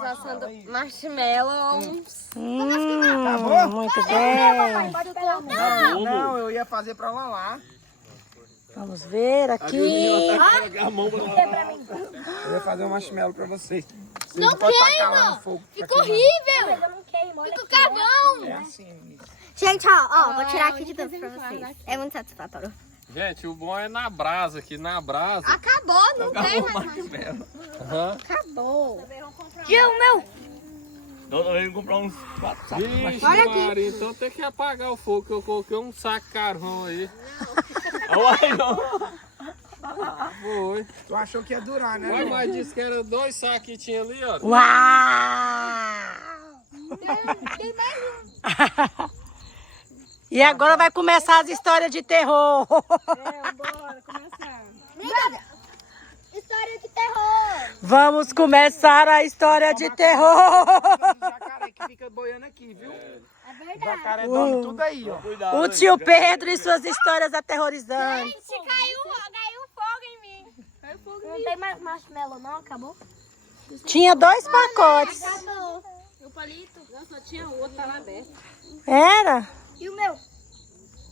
Estamos assando marshmallows. Muito bem. Não, eu ia fazer pra Lalá. Vamos ver aqui. Eu ia fazer um marshmallow pra vocês. Não queima! Fica horrível! Fica cagão! É assim. Gente, ó, vou tirar aqui de dentro pra vocês. É muito satisfatório. Gente, o bom é na brasa, aqui na brasa. Acabou, não tem mais marshmallow. Acabou. Gil, meu! Eu também vou comprar uns 4 sacos. Vixe, Maria, então tem que apagar o fogo, que eu coloquei um saco de carvão aí. Foi. Tu achou que ia durar, né? Ué, mas disse que era 2 sacos que tinha ali, ó. Uau! Tem mais um. E agora vai começar as histórias de terror. Bora começar. História de terror! Vamos começar a história de terror. Jacaré que fica boiando aqui, viu? É verdade. Jacaré dorme tudo aí, ó. Cuidado. O tio Pedro e suas histórias aterrorizantes. Se caiu fogo em mim. Não tem mais marshmallow não? Acabou? Tinha 2 pacotes. Acabou. O palito? Nossa, tinha outro, tava aberto. Era? E o meu?